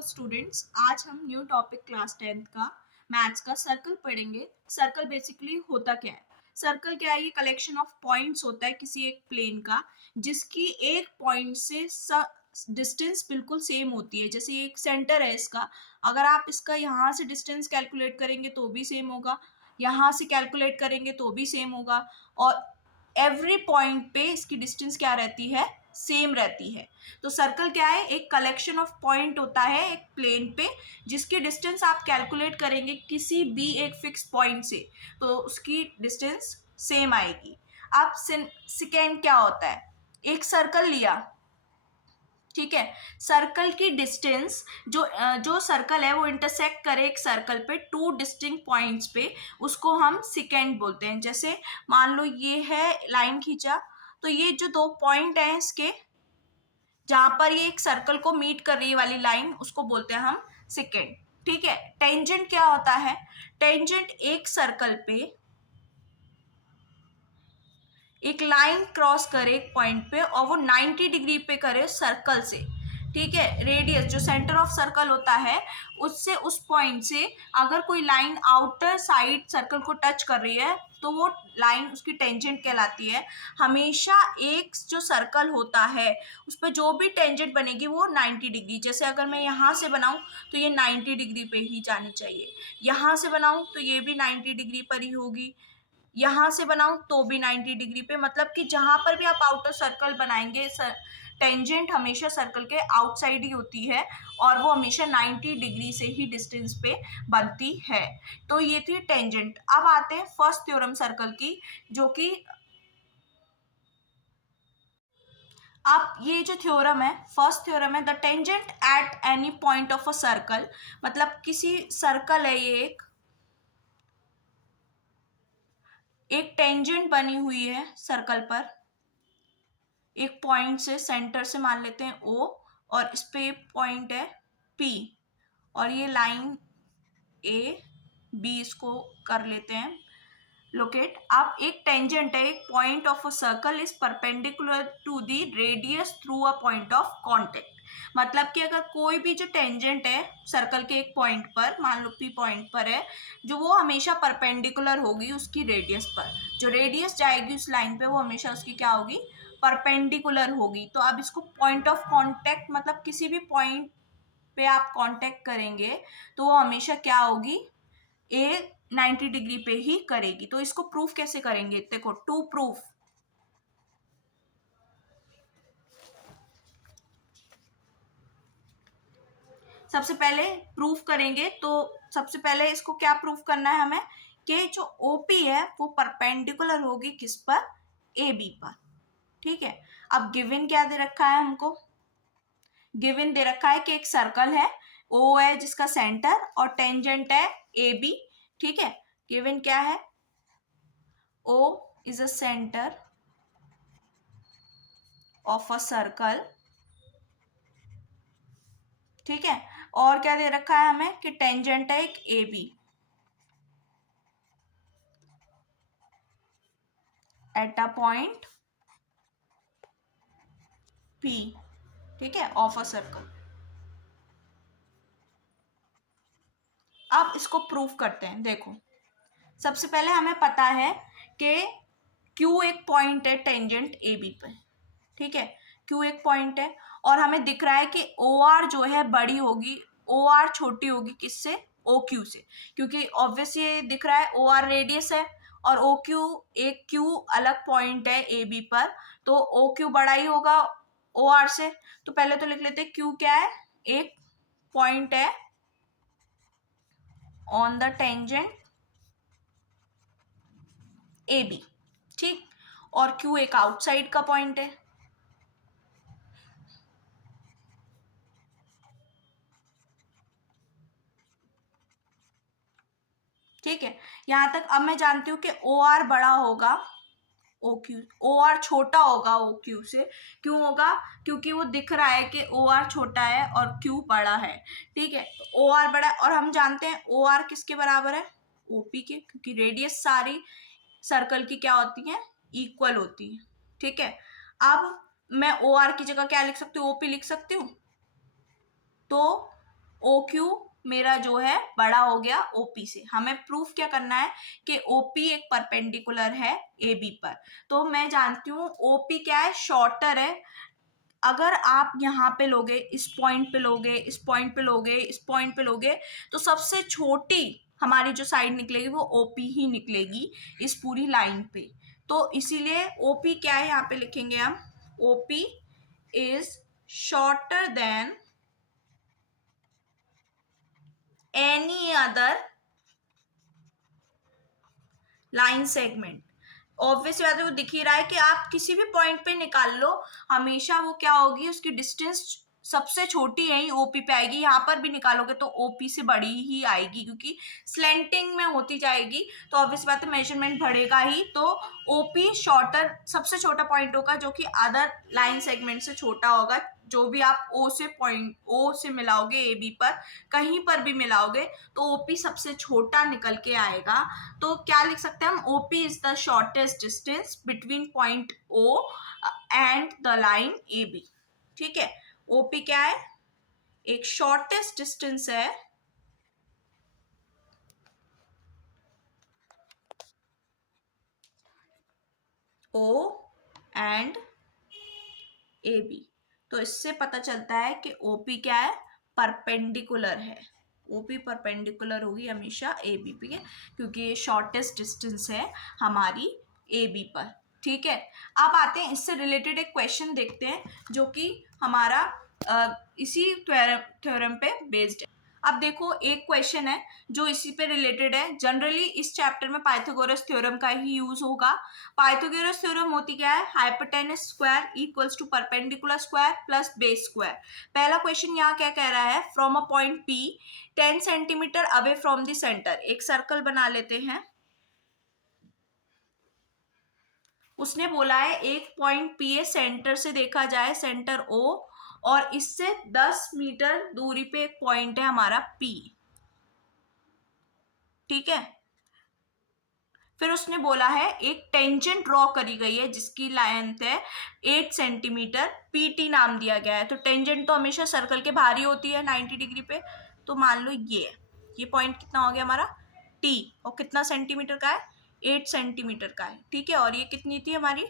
Hello students, आज हम new topic class 10th का मैथ्स का सर्कल पढ़ेंगे। सर्कल बेसिकली होता क्या है? सर्कल क्या है? ये कलेक्शन ऑफ पॉइंट्स होता है किसी एक प्लेन का, जिसकी एक पॉइंट से डिस्टेंस बिल्कुल सेम होती है। जैसे एक सेंटर है इसका, अगर आप इसका यहाँ से डिस्टेंस कैलकुलेट करेंगे तो भी सेम होगा, यहाँ से कैलकुलेट करेंगे तो भी सेम होगा, और एवरी पॉइंट पे इसकी डिस्टेंस क्या रहती है? सेम रहती है। तो सर्कल क्या है? एक कलेक्शन ऑफ पॉइंट होता है एक प्लेन पे, जिसकी डिस्टेंस आप कैलकुलेट करेंगे किसी भी एक फिक्स पॉइंट से, तो उसकी डिस्टेंस सेम आएगी। अब सेकेंड क्या होता है? एक सर्कल लिया, ठीक है। सर्कल की डिस्टेंस जो सर्कल है वो इंटरसेक्ट करे एक सर्कल पे टू डिस्टिंक्ट पॉइंट्स पे, उसको हम सेकेंड बोलते हैं। जैसे मान लो ये है लाइन खींचा, तो ये जो दो पॉइंट हैं इसके, जहां पर ये एक सर्कल को मीट कर रही वाली लाइन, उसको बोलते हैं हम सेकेंड। ठीक है। टेंजेंट क्या होता है? टेंजेंट एक सर्कल पे एक लाइन क्रॉस करे एक पॉइंट पे, और वो 90 डिग्री पे करे सर्कल से। ठीक है। रेडियस जो सेंटर ऑफ सर्कल होता है, उससे उस पॉइंट से अगर कोई लाइन आउटर साइड सर्कल को टच कर रही है, तो वो लाइन उसकी टेंजेंट कहलाती है। हमेशा एक जो सर्कल होता है उस पर जो भी टेंजेंट बनेगी वो 90 डिग्री। जैसे अगर मैं यहाँ से बनाऊं तो ये 90 डिग्री पे ही जानी चाहिए, यहाँ से बनाऊं तो ये भी 90 डिग्री पर ही होगी, यहाँ से बनाऊं तो भी 90 डिग्री पे। मतलब कि जहां पर भी आप आउटर सर्कल बनाएंगे, टेंजेंट हमेशा सर्कल के आउटसाइड ही होती है, और वो हमेशा 90 डिग्री से ही डिस्टेंस पे बनती है। तो ये थी टेंजेंट। अब आते हैं फर्स्ट थ्योरम सर्कल की, जो कि अब ये जो थ्योरम है, फर्स्ट थ्योरम है, the tangent at any point of a circle. मतलब किसी सर्कल है ये, एक टेंजेंट बनी हुई है सर्कल पर एक पॉइंट से, सेंटर से मान लेते हैं O, और इस पे पॉइंट है P, और ये लाइन A B इसको कर लेते हैं लोकेट। अब एक टेंजेंट है, एक point of a circle is perpendicular to the radius through a point of contact. मतलब कि अगर कोई भी जो टेंजेंट है सर्कल के एक पॉइंट पर, मान लो P पॉइंट पर है, जो वो हमेशा परपेंडिकुलर होगी उसकी रेडियस पर। जो रेडियस जाएगी उस लाइन पे वो हमेशा उसकी क्या होगी? परपेंडिकुलर होगी। तो अब इसको पॉइंट ऑफ कांटेक्ट, मतलब किसी भी पॉइंट पे आप कांटेक्ट करेंगे तो वो हमेशा क्या होगी? ए 90 डिग्री पे ही करेगी। तो इसको प्रूफ कैसे करेंगे? देखो, टू प्रूफ। सबसे पहले प्रूफ करेंगे तो सबसे पहले इसको क्या प्रूफ करना है हमें? कि जो ओपी है वो परपेंडिकुलर होगी किस पर? ए बी पर। ठीक है। अब गिवन क्या दे रखा है हमको? गिवन दे रखा है कि एक सर्कल है, ओ है जिसका सेंटर, और टेंजेंट है ए बी। ठीक है। गिवन क्या है? O is a centre of a circle. ठीक है। और क्या दे रखा है हमें? कि टेंजेंट है एक A B at a point P. ठीक है, ऑफ अ सर्कल। अब इसको प्रूफ करते हैं। देखो, सबसे पहले हमें पता है कि Q एक पॉइंट है टेंजेंट ए बी पे। ठीक है। Q एक पॉइंट है, और हमें दिख रहा है कि OR जो है बड़ी होगी, OR छोटी होगी किससे? OQ से। क्योंकि ऑब्वियस ये दिख रहा है OR रेडियस है, और OQ एक Q अलग पॉइंट है ए बी पर, तो OQ बड़ा ही होगा OR से। तो पहले तो लिख लेते हैं Q क्या है? एक पॉइंट है on the tangent A B. ठीक। और Q एक आउटसाइड का पॉइंट है। ठीक है। यहां तक अब मैं जानती हूं कि OR बड़ा होगा OQ, OR छोटा होगा OQ से। क्यों होगा? क्योंकि वो दिख रहा है कि OR छोटा है और Q बड़ा है। ठीक है। तो OR बड़ा है, और हम जानते हैं OR किसके बराबर है? OP के, क्योंकि रेडियस सारी सर्कल की क्या होती है? इक्वल होती है। ठीक है। अब मैं OR की जगह क्या लिख सकती हूँ? OP लिख सकती हूँ। तो ओ क्यू मेरा जो है बड़ा हो गया ओपी से। हमें प्रूफ क्या करना है कि ओपी एक परपेंडिकुलर है ए बी पर। तो मैं जानती हूँ ओपी क्या है, शॉर्टर है। अगर आप यहाँ पे लोगे, इस पॉइंट पे लोगे, इस पॉइंट पे लोगे, इस पॉइंट पे लोगे, तो सबसे छोटी हमारी जो साइड निकलेगी वो ओपी ही निकलेगी इस पूरी लाइन पे। तो इसीलिए ओपी क्या है, यहाँ पे लिखेंगे हम OP is shorter than any other line segment. Obvious बात है, वो दिख ही रहा है कि आप किसी भी पॉइंट पे निकाल लो, हमेशा वो क्या होगी, उसकी डिस्टेंस सबसे छोटी यही ओपी पे आएगी। यहाँ पर भी निकालोगे तो ओपी से बड़ी ही आएगी, क्योंकि स्लेंटिंग में होती जाएगी, तो ऑब्वियस बात है मेजरमेंट बढ़ेगा ही। तो ओपी शॉर्टर, सबसे छोटा पॉइंट होगा जो कि अदर लाइन सेगमेंट से छोटा होगा। जो भी आप ओ से पॉइंट, ओ से मिलाओगे ए बी पर, कहीं पर भी मिलाओगे तो ओपी सबसे छोटा निकल के आएगा। तो क्या लिख सकते हैं हम, OP is the shortest distance between point O and the line A B. ठीक है, ओपी क्या है, एक शॉर्टेस्ट डिस्टेंस है ओ एंड ए बी। तो इससे पता चलता है कि ओपी क्या है, परपेंडिकुलर है। ओपी परपेंडिकुलर होगी हमेशा ए बी पे, क्योंकि ये शॉर्टेस्ट डिस्टेंस है हमारी ए बी पर। ठीक है, अब आते हैं इससे रिलेटेड एक क्वेश्चन देखते हैं जो कि हमारा इसी थ्योरम पे बेस्ड है। अब देखो एक क्वेश्चन है जो इसी पे रिलेटेड है। जनरली इस चैप्टर में पाइथागोरस थ्योरम का ही यूज होगा। पाइथागोरस थ्योरम होती क्या है, hypotenuse square equals to perpendicular square plus base square. पहला क्वेश्चन यहाँ क्या कह रहा है, from a point P 10 centimetre away from the centre. एक सर्कल बना लेते हैं। उसने बोला है एक पॉइंट पी ए सेंटर से देखा जाए, सेंटर ओ, और इससे 10 मीटर दूरी पे एक पॉइंट है हमारा पी। ठीक है, फिर उसने बोला है एक टेंजेंट ड्रॉ करी गई है जिसकी लेंथ है 8 सेंटीमीटर, पीटी नाम दिया गया है। तो टेंजेंट तो हमेशा सर्कल के बाहर ही होती है 90 डिग्री पे। तो मान लो ये पॉइंट कितना हो गया हमारा टी, और कितना सेंटीमीटर का है, 8 सेंटीमीटर का है। ठीक है, और ये कितनी थी हमारी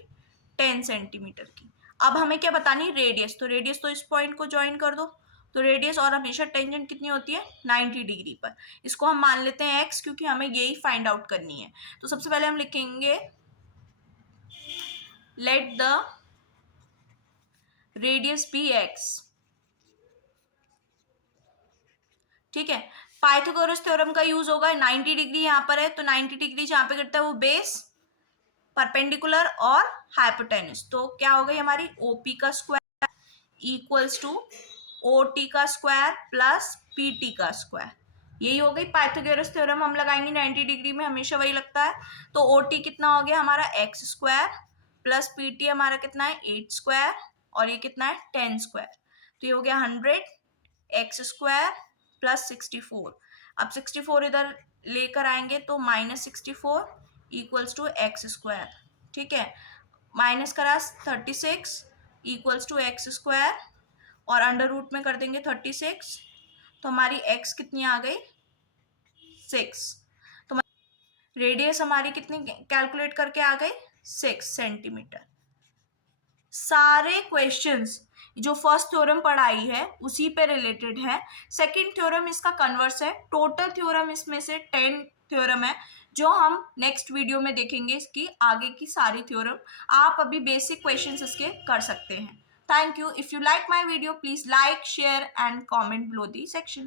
10 सेंटीमीटर की। अब हमें क्या बतानी, रेडियस। तो रेडियस तो इस पॉइंट को ज्वाइन कर दो। तो रेडियस और हमेशा टेंजेंट कितनी होती है 90 डिग्री पर। इसको हम मान लेते हैं x, क्योंकि हमें यही फाइंड आउट करनी है। तो सबसे पहले हम लिखेंगे let the radius be x। ठीक है, पाइथागोरस थ्योरम का यूज होगा। 90 डिग्री यहाँ पर है, तो 90 डिग्री जहां पे गिरता है वो बेस, परपेंडिकुलर और हाइपोटेनस। तो क्या हो गई हमारी ओपी का स्क्वायर इक्वल्स टू ओटी का स्क्वायर प्लस पीटी का स्क्वायर। यही हो गई पाइथागोरस थ्योरम। हम लगाएंगे 90 डिग्री में, हमेशा वही लगता है। तो ओटी कितना हो गया हमारा एक्स स्क्वायर, प्लस पीटी हमारा कितना है 8 स्क्वायर, और ये कितना है 10 स्क्वायर। तो ये हो गया 100 एक्स स्क्वायर प्लस 64। अब 64 इधर लेकर आएंगे तो -64 इक्वल्स टू एक्स स्क्वायर। ठीक है, माइनस करा 36 इक्वल्स टू एक्स स्क्वायर, और अंडर रूट में कर देंगे 36। तो हमारी x कितनी आ गई 6। तो रेडियस हमारी कितनी कैलकुलेट करके आ गई 6 सेंटीमीटर। सारे क्वेश्चंस जो फर्स्ट थ्योरम पढ़ाई है उसी पे रिलेटेड है। सेकंड थ्योरम इसका कन्वर्स है। टोटल थ्योरम इसमें से 10 थ्योरम है जो हम नेक्स्ट वीडियो में देखेंगे, इसकी आगे की सारी थ्योरम। आप अभी बेसिक क्वेश्चंस इसके कर सकते हैं। Thank you. If you like my video, please like, share and comment below the section.